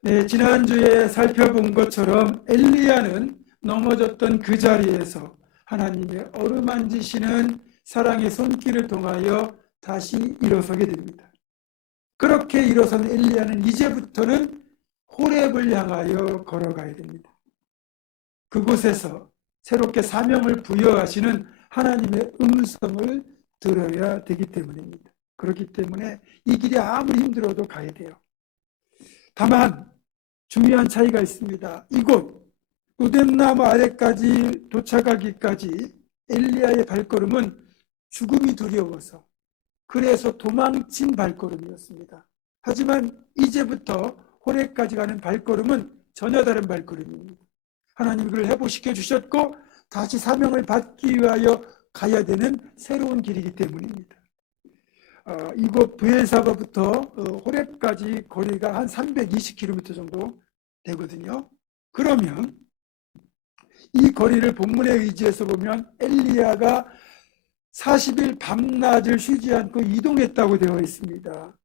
네, 지난주에 살펴본 것처럼 엘리야는 넘어졌던 그 자리에서 하나님의 어루만지시는 사랑의 손길을 통하여 다시 일어서게 됩니다. 그렇게 일어선 엘리야는 이제부터는 호렙을 향하여 걸어가야 됩니다. 그곳에서 새롭게 사명을 부여하시는 하나님의 음성을 들어야 되기 때문입니다. 그렇기 때문에 이 길이 아무리 힘들어도 가야 돼요. 다만 중요한 차이가 있습니다. 이곳 우덴나무 아래까지 도착하기까지 엘리야의 발걸음은 죽음이 두려워서 그래서 도망친 발걸음이었습니다. 하지만 이제부터 호렙까지 가는 발걸음은 전혀 다른 발걸음입니다. 하나님이 그를 회복시켜 주셨고 다시 사명을 받기 위하여 가야 되는 새로운 길이기 때문입니다. 이곳 브엘사바부터 호렙까지 거리가 한 320km 정도 되거든요. 그러면 이 거리를 본문에 의지해서 보면 엘리야가 40일 밤낮을 쉬지 않고 이동했다고 되어 있습니다.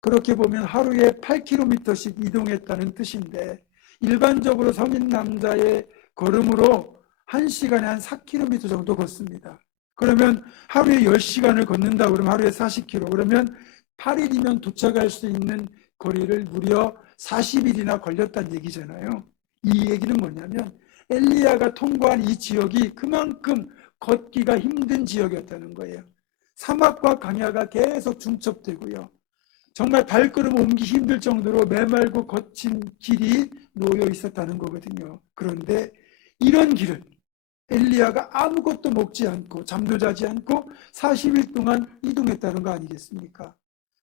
그렇게 보면 하루에 8km씩 이동했다는 뜻인데 일반적으로 성인 남자의 걸음으로 1시간에 한 4km 정도 걷습니다. 그러면 하루에 10시간을 걷는다 그러면 하루에 40km, 그러면 8일이면 도착할 수 있는 거리를 무려 40일이나 걸렸다는 얘기잖아요. 이 얘기는 뭐냐면 엘리야가 통과한 이 지역이 그만큼 걷기가 힘든 지역이었다는 거예요. 사막과 강야가 계속 중첩되고요. 정말 발걸음 옮기 힘들 정도로 메말고 거친 길이 놓여 있었다는 거거든요. 그런데 이런 길을 엘리야가 아무것도 먹지 않고 잠도 자지 않고 40일 동안 이동했다는 거 아니겠습니까?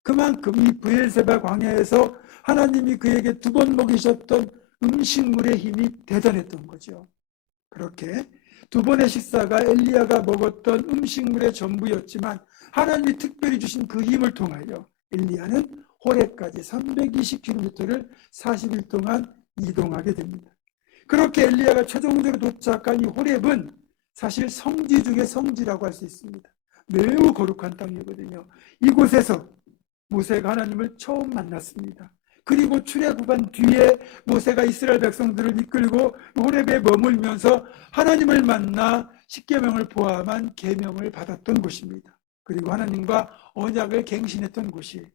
그만큼 이 브엘세바 광야에서 하나님이 그에게 2번 먹이셨던 음식물의 힘이 대단했던 거죠. 그렇게 2번의 식사가 엘리야가 먹었던 음식물의 전부였지만 하나님이 특별히 주신 그 힘을 통하여 엘리야는 호렙까지 320km를 40일 동안 이동하게 됩니다. 그렇게 엘리야가 최종적으로 도착한 이 호렙은 사실 성지 중의 성지라고 할 수 있습니다. 매우 거룩한 땅이거든요. 이곳에서 모세가 하나님을 처음 만났습니다. 그리고 출애굽한 뒤에 모세가 이스라엘 백성들을 이끌고 호렙에 머물면서 하나님을 만나 십계명을 포함한 계명을 받았던 곳입니다. 그리고 하나님과 언약을 갱신했던 곳이에요.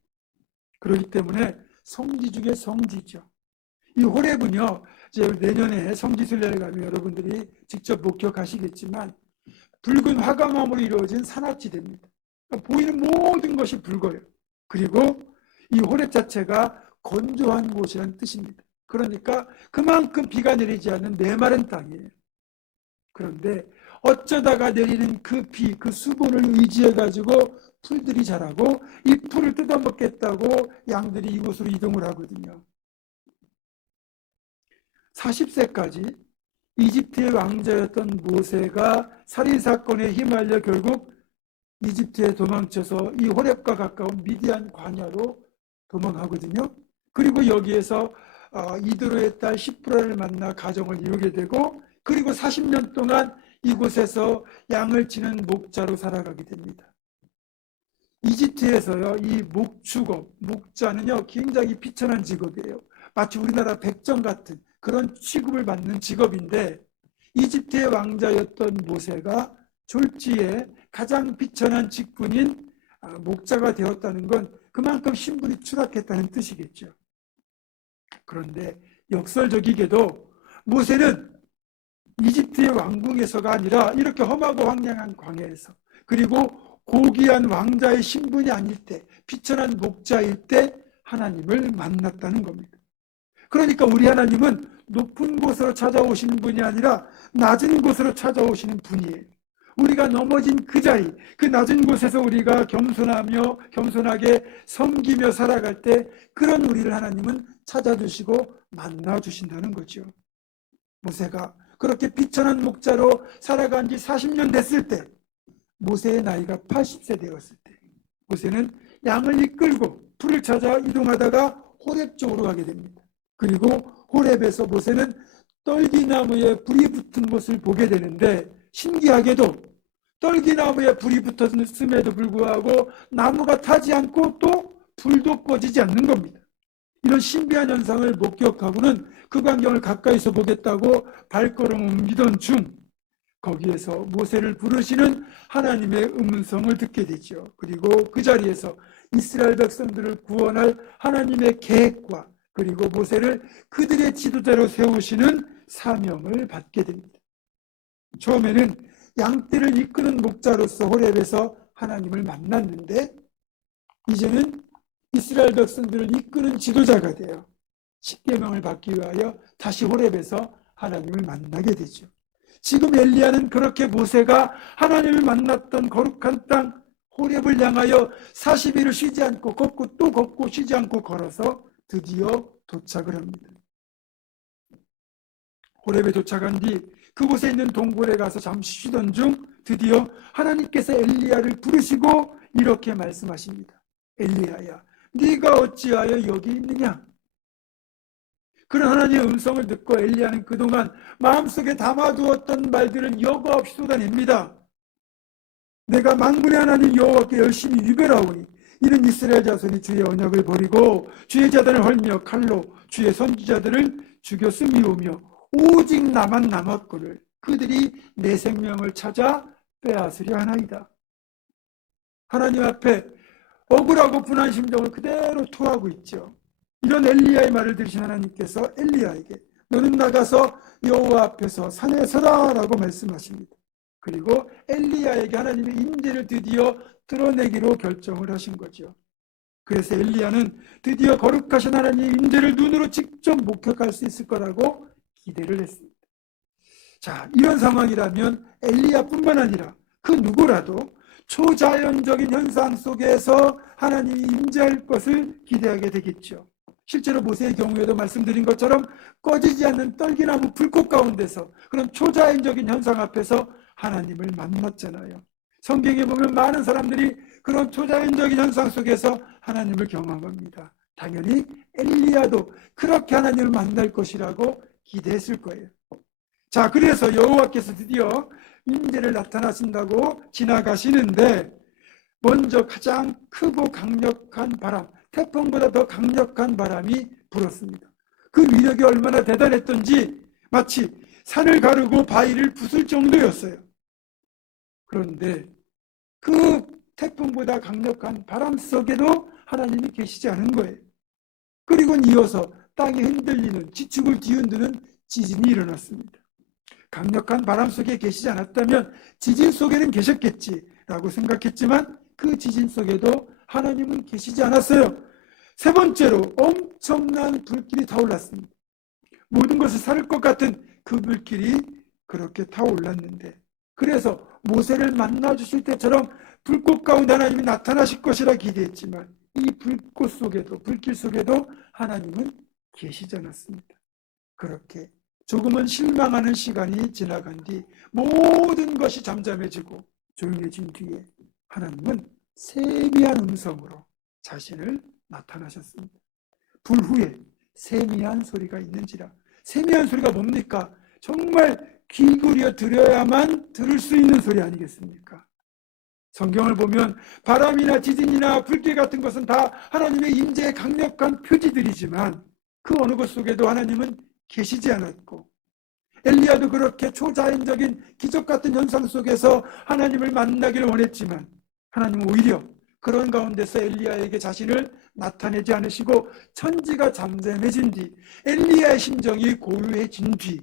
그렇기 때문에 성지 중의 성지죠. 이 호렙은요, 이제 내년에 성지순례를 가면 여러분들이 직접 목격하시겠지만 붉은 화강암으로 이루어진 산악지대입니다. 그러니까 보이는 모든 것이 붉어요. 그리고 이 호렙 자체가 건조한 곳이라는 뜻입니다. 그러니까 그만큼 비가 내리지 않는 메마른 땅이에요. 그런데 어쩌다가 내리는 그 비, 그 수분을 의지해 가지고 풀들이 자라고 이 풀을 뜯어먹겠다고 양들이 이곳으로 이동을 하거든요. 40세까지 이집트의 왕자였던 모세가 살인사건에 휘말려 결국 이집트에 도망쳐서 이 호렙과 가까운 미디안 광야로 도망하거든요. 그리고 여기에서 이드로의 딸 시프라를 만나 가정을 이루게 되고 그리고 40년 동안 이곳에서 양을 치는 목자로 살아가게 됩니다. 이집트에서요, 이 목축업, 목자는요 굉장히 비천한 직업이에요. 마치 우리나라 백정 같은 그런 취급을 받는 직업인데 이집트의 왕자였던 모세가 졸지에 가장 비천한 직분인 목자가 되었다는 건 그만큼 신분이 추락했다는 뜻이겠죠. 그런데 역설적이게도 모세는 이집트의 왕궁에서가 아니라 이렇게 험하고 황량한 광야에서 그리고 고귀한 왕자의 신분이 아닐 때 비천한 목자일 때 하나님을 만났다는 겁니다. 그러니까 우리 하나님은 높은 곳으로 찾아오시는 분이 아니라 낮은 곳으로 찾아오시는 분이에요. 우리가 넘어진 그 자리, 그 낮은 곳에서 우리가 겸손하게 섬기며 살아갈 때 그런 우리를 하나님은 찾아주시고 만나주신다는 거죠. 모세가 그렇게 비천한 목자로 살아간 지 40년 됐을 때 모세의 나이가 80세 되었을 때 모세는 양을 이끌고 풀을 찾아 이동하다가 호렙 쪽으로 가게 됩니다. 그리고 호렙에서 모세는 떨기나무에 불이 붙은 것을 보게 되는데 신기하게도 떨기나무에 불이 붙었음에도 불구하고 나무가 타지 않고 또 불도 꺼지지 않는 겁니다. 이런 신비한 현상을 목격하고는 그 광경을 가까이서 보겠다고 발걸음을 옮기던 중 거기에서 모세를 부르시는 하나님의 음성을 듣게 되죠. 그리고 그 자리에서 이스라엘 백성들을 구원할 하나님의 계획과 그리고 모세를 그들의 지도자로 세우시는 사명을 받게 됩니다. 처음에는 양떼를 이끄는 목자로서 호렙에서 하나님을 만났는데 이제는 이스라엘 백성들을 이끄는 지도자가 되어 십계명을 받기 위하여 다시 호렙에서 하나님을 만나게 되죠. 지금 엘리야는 그렇게 모세가 하나님을 만났던 거룩한 땅 호렙을 향하여 40일을 쉬지 않고 걷고 또 걷고 쉬지 않고 걸어서 드디어 도착을 합니다. 호렙에 도착한 뒤 그곳에 있는 동굴에 가서 잠시 쉬던 중 드디어 하나님께서 엘리야를 부르시고 이렇게 말씀하십니다. 엘리야야, 네가 어찌하여 여기 있느냐? 그런 하나님의 음성을 듣고 엘리야는 그동안 마음속에 담아두었던 말들을 여과 없이 쏟아냅니다. 내가 만군의 하나님 여호와께 열심히 유별하오니 이는 이스라엘 자손이 주의 언약을 버리고 주의 자단을 헐며 칼로 주의 선지자들을 죽였음이오며 오직 나만 남았거늘 그들이 내 생명을 찾아 빼앗으려 하나이다. 하나님 앞에 억울하고 분한 심정을 그대로 토하고 있죠. 이런 엘리야의 말을 들으신 하나님께서 엘리야에게 너는 나가서 여호와 앞에서 산에 서라 라고 말씀하십니다. 그리고 엘리야에게 하나님의 임재를 드디어 드러내기로 결정을 하신 거죠. 그래서 엘리야는 드디어 거룩하신 하나님의 임재를 눈으로 직접 목격할 수 있을 거라고 기대를 했습니다. 자, 이런 상황이라면 엘리야뿐만 아니라 그 누구라도 초자연적인 현상 속에서 하나님이 임재할 것을 기대하게 되겠죠. 실제로 모세의 경우에도 말씀드린 것처럼 꺼지지 않는 떨기나무 불꽃 가운데서 그런 초자연적인 현상 앞에서 하나님을 만났잖아요. 성경에 보면 많은 사람들이 그런 초자연적인 현상 속에서 하나님을 경험합니다. 당연히 엘리야도 그렇게 하나님을 만날 것이라고 기대했을 거예요. 자, 그래서 여호와께서 드디어 임재를 나타나신다고 지나가시는데 먼저 가장 크고 강력한 바람, 태풍보다 더 강력한 바람이 불었습니다. 그 위력이 얼마나 대단했던지 마치 산을 가르고 바위를 부술 정도였어요. 그런데 그 태풍보다 강력한 바람 속에도 하나님이 계시지 않은 거예요. 그리고 이어서 땅이 흔들리는, 지축을 뒤흔드는 지진이 일어났습니다. 강력한 바람 속에 계시지 않았다면 지진 속에는 계셨겠지라고 생각했지만 그 지진 속에도 하나님은 계시지 않았어요. 세 번째로 엄청난 불길이 타올랐습니다. 모든 것을 사를 것 같은 그 불길이 그렇게 타올랐는데 그래서 모세를 만나 주실 때처럼 불꽃 가운데 하나님이 나타나실 것이라 기대했지만 이 불꽃 속에도 불길 속에도 하나님은 계시지 않았습니다. 그렇게 조금은 실망하는 시간이 지나간 뒤 모든 것이 잠잠해지고 조용해진 뒤에 하나님은 세미한 음성으로 자신을 나타나셨습니다. 불 후에 세미한 소리가 있는지라. 세미한 소리가 뭡니까? 정말 귀 기울여 들어야만 들을 수 있는 소리 아니겠습니까? 성경을 보면 바람이나 지진이나 불길 같은 것은 다 하나님의 임재의 강력한 표지들이지만 그 어느 것 속에도 하나님은 계시지 않았고 엘리야도 그렇게 초자연적인 기적 같은 현상 속에서 하나님을 만나기를 원했지만 하나님은 오히려 그런 가운데서 엘리야에게 자신을 나타내지 않으시고 천지가 잠잠해진 뒤 엘리야의 심정이 고요해진 뒤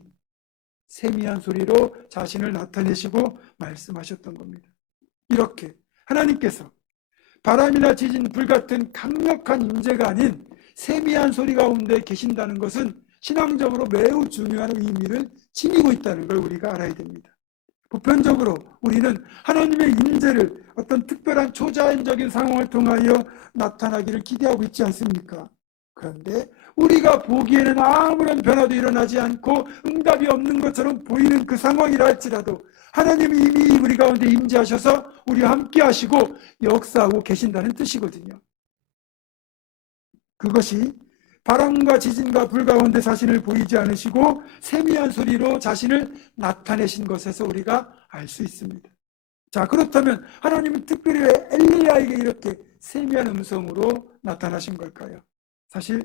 세미한 소리로 자신을 나타내시고 말씀하셨던 겁니다. 이렇게 하나님께서 바람이나 지진, 불 같은 강력한 임재가 아닌 세미한 소리 가운데 계신다는 것은 신앙적으로 매우 중요한 의미를 지니고 있다는 걸 우리가 알아야 됩니다. 보편적으로 우리는 하나님의 임재를 어떤 특별한 초자연적인 상황을 통하여 나타나기를 기대하고 있지 않습니까? 그런데 우리가 보기에는 아무런 변화도 일어나지 않고 응답이 없는 것처럼 보이는 그 상황이라 할지라도 하나님이 이미 우리 가운데 임재하셔서 우리와 함께 하시고 역사하고 계신다는 뜻이거든요. 그것이 바람과 지진과 불 가운데 자신을 보이지 않으시고 세미한 소리로 자신을 나타내신 것에서 우리가 알 수 있습니다. 자, 그렇다면 하나님은 특별히 왜 엘리야에게 이렇게 세미한 음성으로 나타나신 걸까요? 사실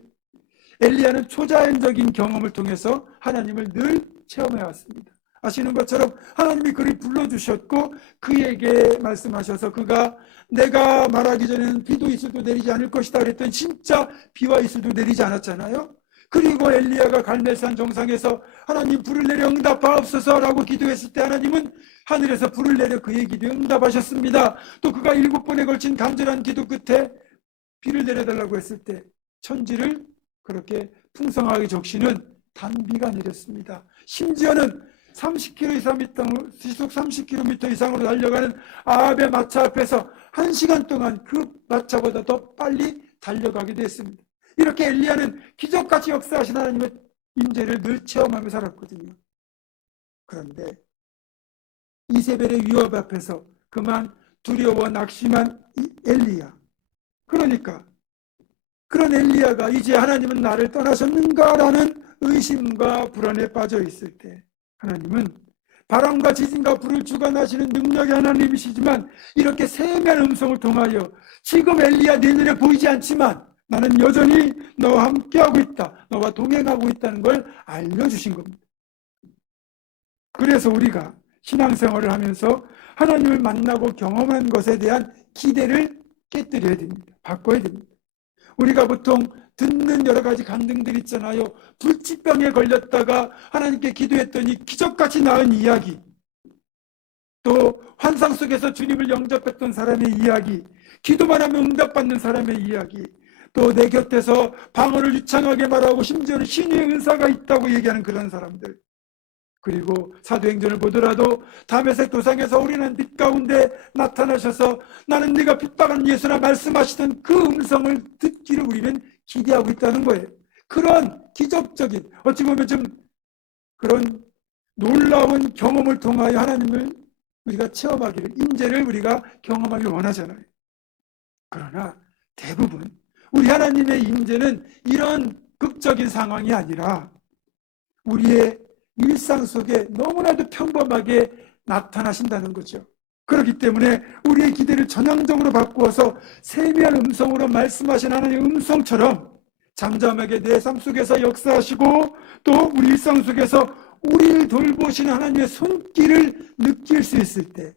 엘리야는 초자연적인 경험을 통해서 하나님을 늘 체험해 왔습니다. 아시는 것처럼 하나님이 그를 불러주셨고 그에게 말씀하셔서 그가 내가 말하기 전에는 비도 이슬도 내리지 않을 것이다 그랬더니 진짜 비와 이슬도 내리지 않았잖아요. 그리고 엘리야가 갈멜산 정상에서 하나님 불을 내려 응답하옵소서라고 기도했을 때 하나님은 하늘에서 불을 내려 그의 기도에 응답하셨습니다. 또 그가 7번에 걸친 간절한 기도 끝에 비를 내려달라고 했을 때 천지를 그렇게 풍성하게 적시는 단비가 내렸습니다. 심지어는 30km 이상 시속 30km 이상으로 달려가는 아합의 마차 앞에서 1시간 동안 그 마차보다 더 빨리 달려가기도 했습니다. 이렇게 엘리야는 기적같이 역사하신 하나님의 임재를 늘 체험하며 살았거든요. 그런데 이세벨의 위협 앞에서 그만 두려워 낙심한 엘리야. 그러니까 그런 엘리야가 이제 하나님은 나를 떠나셨는가라는 의심과 불안에 빠져 있을 때 하나님은 바람과 지진과 불을 주관하시는 능력의 하나님이시지만 이렇게 세미한 음성을 통하여 지금 엘리야 내 눈에 보이지 않지만 나는 여전히 너와 함께하고 있다. 너와 동행하고 있다는 걸 알려주신 겁니다. 그래서 우리가 신앙생활을 하면서 하나님을 만나고 경험한 것에 대한 기대를 깨뜨려야 됩니다. 바꿔야 됩니다. 우리가 보통 듣는 여러 가지 간증들 있잖아요. 불치병에 걸렸다가 하나님께 기도했더니 기적같이 나은 이야기, 또 환상 속에서 주님을 영접했던 사람의 이야기, 기도만 하면 응답받는 사람의 이야기, 또 내 곁에서 방언을 유창하게 말하고 심지어는 신유의 은사가 있다고 얘기하는 그런 사람들, 그리고 사도행전을 보더라도 다메섹 도상에서 우리는 빛 가운데 나타나셔서 나는 네가 빛바라는 예수라 말씀하시던 그 음성을 듣기를 우리는 기대하고 있다는 거예요. 그런 기적적인, 어찌 보면 좀 그런 놀라운 경험을 통하여 하나님을 우리가 체험하기를, 임재를 우리가 경험하기를 원하잖아요. 그러나 대부분 우리 하나님의 임재는 이런 극적인 상황이 아니라 우리의 일상 속에 너무나도 평범하게 나타나신다는 거죠. 그렇기 때문에 우리의 기대를 전향적으로 바꾸어서 세미한 음성으로 말씀하신 하나님의 음성처럼 잠잠하게 내 삶 속에서 역사하시고 또 우리 일상 속에서 우리를 돌보시는 하나님의 손길을 느낄 수 있을 때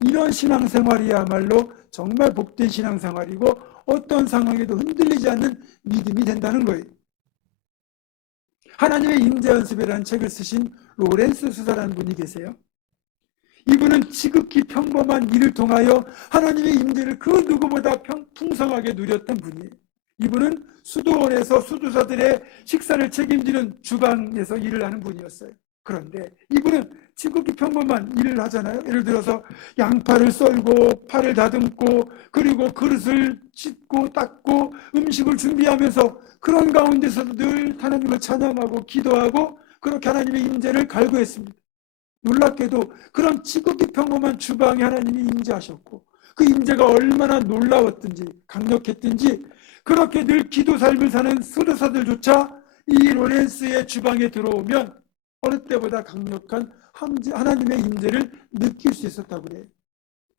이런 신앙생활이야말로 정말 복된 신앙생활이고 어떤 상황에도 흔들리지 않는 믿음이 된다는 거예요. 하나님의 임재 연습이라는 책을 쓰신 로렌스 수사라는 분이 계세요. 이분은 지극히 평범한 일을 통하여 하나님의 임재를 그 누구보다 풍성하게 누렸던 분이에요. 이분은 수도원에서 수도사들의 식사를 책임지는 주방에서 일을 하는 분이었어요. 그런데 이분은 지극히 평범한 일을 하잖아요. 예를 들어서 양파를 썰고 파를 다듬고 그리고 그릇을 씻고 닦고 음식을 준비하면서 그런 가운데서도 늘 하나님을 찬양하고 기도하고 그렇게 하나님의 임재를 갈구했습니다. 놀랍게도 그런 지극히 평범한 주방에 하나님이 임재하셨고 그 임재가 얼마나 놀라웠든지 강력했든지 그렇게 늘 기도 삶을 사는 수도사들조차 이 로렌스의 주방에 들어오면 어느 때보다 강력한 하나님의 임재를 느낄 수 있었다고 그래요.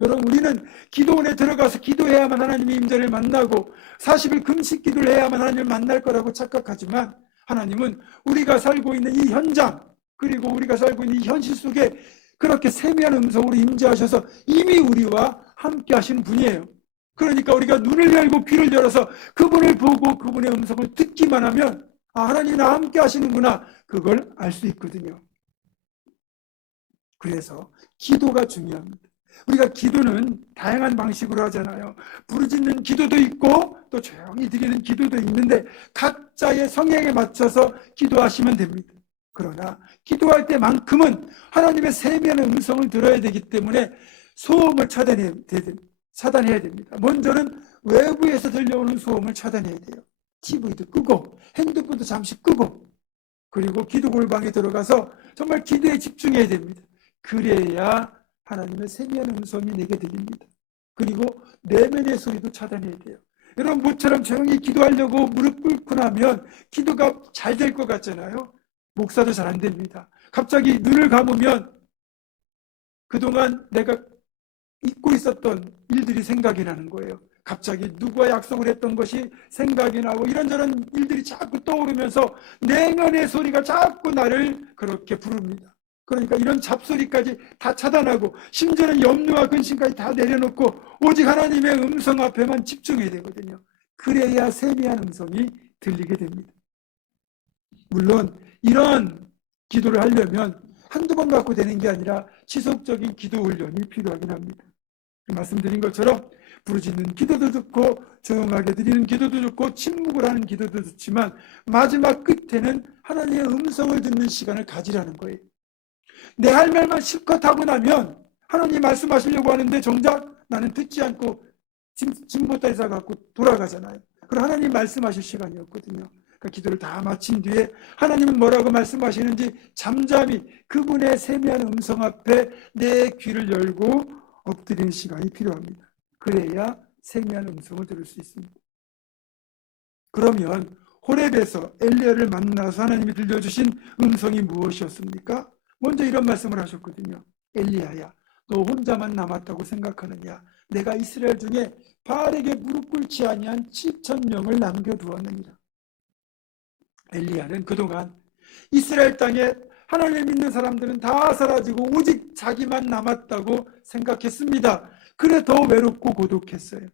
여러분, 우리는 기도원에 들어가서 기도해야만 하나님의 임재를 만나고 40일 금식 기도를 해야만 하나님을 만날 거라고 착각하지만 하나님은 우리가 살고 있는 이 현장 그리고 우리가 살고 있는 이 현실 속에 그렇게 세미한 음성으로 임재하셔서 이미 우리와 함께 하시는 분이에요. 그러니까 우리가 눈을 열고 귀를 열어서 그분을 보고 그분의 음성을 듣기만 하면 하나님이 나와 함께 하시는구나, 그걸 알 수 있거든요. 그래서 기도가 중요합니다. 우리가 기도는 다양한 방식으로 하잖아요. 부르짖는 기도도 있고 또 조용히 드리는 기도도 있는데 각자의 성향에 맞춰서 기도하시면 됩니다. 그러나 기도할 때만큼은 하나님의 세미한 음성을 들어야 되기 때문에 소음을 차단해야 됩니다. 먼저는 외부에서 들려오는 소음을 차단해야 돼요. TV도 끄고 핸드폰도 잠시 끄고 그리고 기도 골방에 들어가서 정말 기도에 집중해야 됩니다. 그래야 하나님의 세미한 음성이 내게 들립니다. 그리고 내면의 소리도 차단해야 돼요. 여러분, 모처럼 조용히 기도하려고 무릎 꿇고 나면 기도가 잘 될 것 같잖아요. 목사도 잘 안 됩니다. 갑자기 눈을 감으면 그동안 내가 잊고 있었던 일들이 생각이 나는 거예요. 갑자기 누구와 약속을 했던 것이 생각이 나고 이런저런 일들이 자꾸 떠오르면서 내면의 소리가 자꾸 나를 그렇게 부릅니다. 그러니까 이런 잡소리까지 다 차단하고 심지어는 염려와 근심까지 다 내려놓고 오직 하나님의 음성 앞에만 집중해야 되거든요. 그래야 세미한 음성이 들리게 됩니다. 물론 이런 기도를 하려면 한두 번 갖고 되는 게 아니라 지속적인 기도 훈련이 필요하긴 합니다. 말씀드린 것처럼 부르짖는 기도도 좋고 조용하게 드리는 기도도 좋고 침묵을 하는 기도도 좋지만 마지막 끝에는 하나님의 음성을 듣는 시간을 가지라는 거예요. 내 할 말만 실컷 하고 나면 하나님 말씀하시려고 하는데 정작 나는 듣지 않고 짐 못다 해서 갖고 돌아가잖아요. 그럼 하나님 말씀하실 시간이 없거든요. 그 기도를 다 마친 뒤에 하나님은 뭐라고 말씀하시는지 잠잠히 그분의 세미한 음성 앞에 내 귀를 열고 엎드리는 시간이 필요합니다. 그래야 세미한 음성을 들을 수 있습니다. 그러면 호렙에서 엘리야를 만나서 하나님이 들려주신 음성이 무엇이었습니까? 먼저 이런 말씀을 하셨거든요. 엘리야야, 너 혼자만 남았다고 생각하느냐? 내가 이스라엘 중에 바알에게 무릎 꿇지 아니한 7,000명을 남겨두었느니라. 엘리야는 그동안 이스라엘 땅에 하나님을 믿는 사람들은 다 사라지고 오직 자기만 남았다고 생각했습니다. 그래 더 외롭고 고독했어요.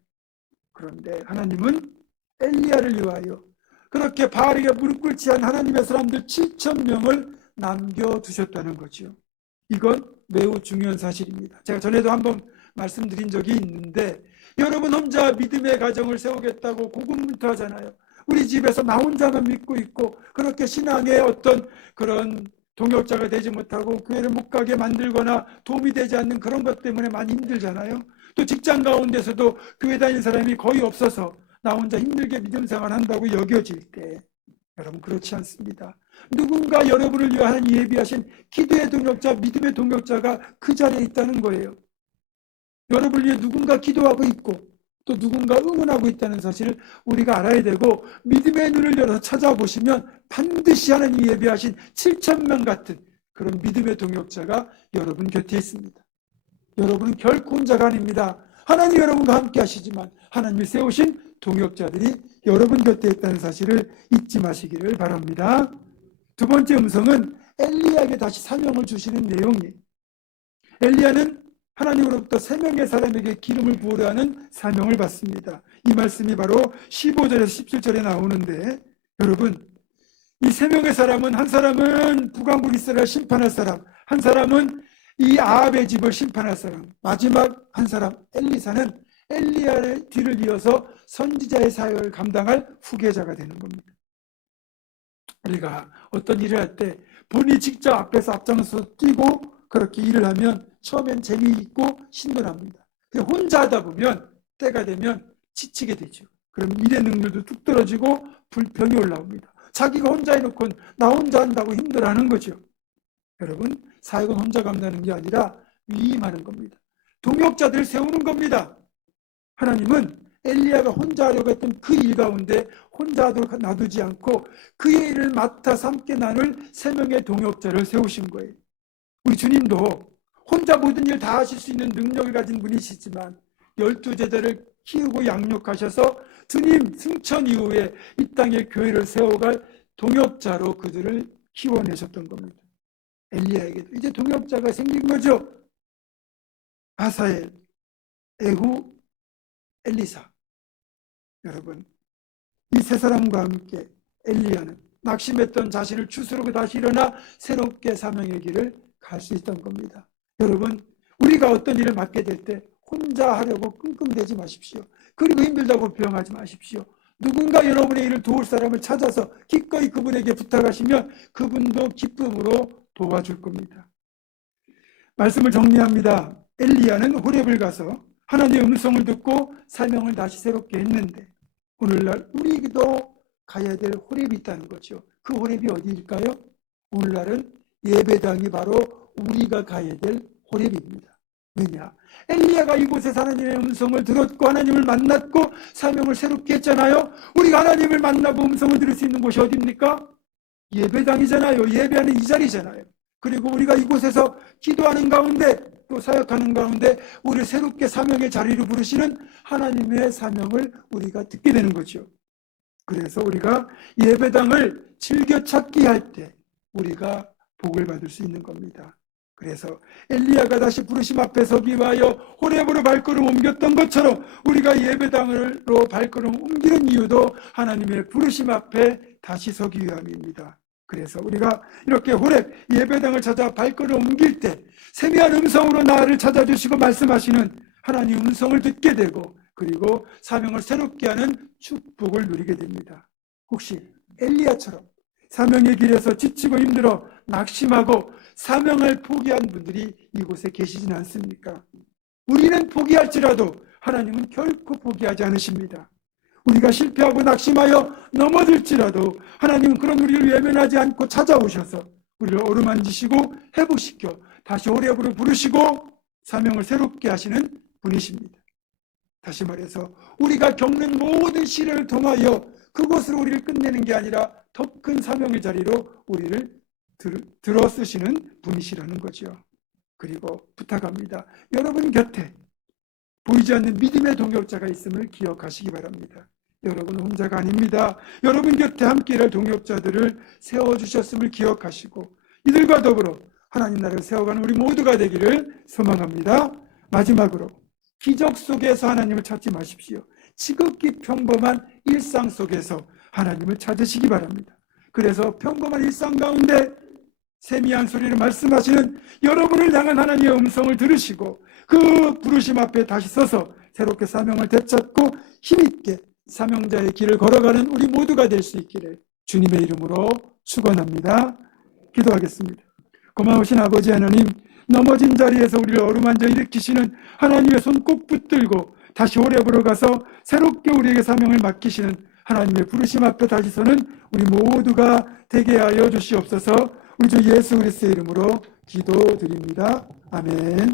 그런데 하나님은 엘리야를 위하여 그렇게 바알에게 무릎 꿇지 않은 하나님의 사람들 7,000명을 남겨두셨다는 거죠. 이건 매우 중요한 사실입니다. 제가 전에도 한번 말씀드린 적이 있는데 여러분 혼자 믿음의 가정을 세우겠다고 고군분투하잖아요. 우리 집에서 나 혼자만 믿고 있고 그렇게 신앙의 어떤 그런 동역자가 되지 못하고 교회를 못 가게 만들거나 도움이 되지 않는 그런 것 때문에 많이 힘들잖아요. 또 직장 가운데서도 교회 다니는 사람이 거의 없어서 나 혼자 힘들게 믿음 생활한다고 여겨질 때 여러분 그렇지 않습니다. 누군가 여러분을 위해 하나님 예비하신 기도의 동역자, 믿음의 동역자가 그 자리에 있다는 거예요. 여러분을 위해 누군가 기도하고 있고 또 누군가 응원하고 있다는 사실을 우리가 알아야 되고 믿음의 눈을 열어서 찾아보시면 반드시 하나님이 예비하신 7,000명 같은 그런 믿음의 동역자가 여러분 곁에 있습니다. 여러분은 결코 혼자가 아닙니다. 하나님 여러분과 함께 하시지만 하나님이 세우신 동역자들이 여러분 곁에 있다는 사실을 잊지 마시기를 바랍니다. 두 번째 음성은 엘리야에게 다시 사명을 주시는 내용이에요. 엘리야는 하나님으로부터 3명의 사람에게 기름을 부으려 하는 사명을 받습니다. 이 말씀이 바로 15절에서 17절에 나오는데 여러분 이 3명의 사람은 한 사람은 북왕국 이스라엘 심판할 사람, 한 사람은 이 아합의 집을 심판할 사람, 마지막 한 사람 엘리사는 엘리야의 뒤를 이어서 선지자의 사역을 감당할 후계자가 되는 겁니다. 우리가 어떤 일을 할 때 본인이 직접 앞장서 뛰고 그렇게 일을 하면 처음엔 재미있고 신선합니다. 혼자 하다 보면 때가 되면 지치게 되죠. 그럼 일의 능률도 뚝 떨어지고 불평이 올라옵니다. 자기가 혼자 해놓고 나 혼자 한다고 힘들어하는 거죠. 여러분 사역은 혼자 감당하는 게 아니라 위임하는 겁니다. 동역자들을 세우는 겁니다. 하나님은 엘리야가 혼자 하려고 했던 그 일 가운데 혼자 하도록 놔두지 않고 그의 일을 맡아서 함께 나눌 3명의 동역자를 세우신 거예요. 우리 주님도 혼자 모든 일 다 하실 수 있는 능력을 가진 분이시지만 12제자를 키우고 양육하셔서 주님 승천 이후에 이 땅에 교회를 세워갈 동역자로 그들을 키워내셨던 겁니다. 엘리야에게도 이제 동역자가 생긴 거죠. 아사엘, 에후, 엘리사. 여러분 이 세 사람과 함께 엘리야는 낙심했던 자신을 추스르고 다시 일어나 새롭게 사명의 길을 갈 수 있던 겁니다. 여러분 우리가 어떤 일을 맡게 될 때 혼자 하려고 끙끙대지 마십시오. 그리고 힘들다고 비용하지 마십시오. 누군가 여러분의 일을 도울 사람을 찾아서 기꺼이 그분에게 부탁하시면 그분도 기쁨으로 도와줄 겁니다. 말씀을 정리합니다. 엘리야는 호렙을 가서 하나님의 음성을 듣고 사명을 다시 새롭게 했는데 오늘날 우리도 가야 될 호렙이 있다는 거죠. 그 호렙이 어디일까요? 오늘날은 예배당이 바로 우리가 가야 될 호렙입니다. 왜냐? 엘리야가 이곳에서 하나님의 음성을 들었고 하나님을 만났고 사명을 새롭게 했잖아요. 우리가 하나님을 만나고 음성을 들을 수 있는 곳이 어디입니까? 예배당이잖아요. 예배하는 이 자리잖아요. 그리고 우리가 이곳에서 기도하는 가운데 또 사역하는 가운데 우리를 새롭게 사명의 자리로 부르시는 하나님의 사명을 우리가 듣게 되는 거죠. 그래서 우리가 예배당을 즐겨 찾기 할 때 우리가 복을 받을 수 있는 겁니다. 그래서 엘리야가 다시 부르심 앞에 서기 위하여 호렙으로 발걸음 옮겼던 것처럼 우리가 예배당으로 발걸음 옮기는 이유도 하나님의 부르심 앞에 다시 서기 위함입니다. 그래서 우리가 이렇게 호렙 예배당을 찾아 발걸음 옮길 때 세미한 음성으로 나를 찾아주시고 말씀하시는 하나님 음성을 듣게 되고 그리고 사명을 새롭게 하는 축복을 누리게 됩니다. 혹시 엘리야처럼 사명의 길에서 지치고 힘들어 낙심하고 사명을 포기한 분들이 이곳에 계시진 않습니까? 우리는 포기할지라도 하나님은 결코 포기하지 않으십니다. 우리가 실패하고 낙심하여 넘어질지라도 하나님은 그런 우리를 외면하지 않고 찾아오셔서 우리를 어루만지시고 회복시켜 다시 호렙으로 부르시고 사명을 새롭게 하시는 분이십니다. 다시 말해서 우리가 겪는 모든 시련을 통하여 그곳으로 우리를 끝내는 게 아니라 더 큰 사명의 자리로 우리를 들어 쓰시는 분이시라는 거죠. 그리고 부탁합니다. 여러분 곁에 보이지 않는 믿음의 동역자가 있음을 기억하시기 바랍니다. 여러분은 혼자가 아닙니다. 여러분 곁에 함께 일할 동역자들을 세워주셨음을 기억하시고 이들과 더불어 하나님 나라를 세워가는 우리 모두가 되기를 소망합니다. 마지막으로 기적 속에서 하나님을 찾지 마십시오. 지극히 평범한 일상 속에서 하나님을 찾으시기 바랍니다. 그래서 평범한 일상 가운데 세미한 소리로 말씀하시는 여러분을 향한 하나님의 음성을 들으시고 그 부르심 앞에 다시 서서 새롭게 사명을 되찾고 힘있게 사명자의 길을 걸어가는 우리 모두가 될 수 있기를 주님의 이름으로 축원합니다. 기도하겠습니다. 고마우신 아버지 하나님, 넘어진 자리에서 우리를 어루만져 일으키시는 하나님의 손 꼭 붙들고 다시 호렙으로 가서 새롭게 우리에게 사명을 맡기시는 하나님의 부르심 앞에 다시 서는 우리 모두가 되게 하여 주시옵소서. 우리 주 예수 그리스도의 이름으로 기도드립니다. 아멘.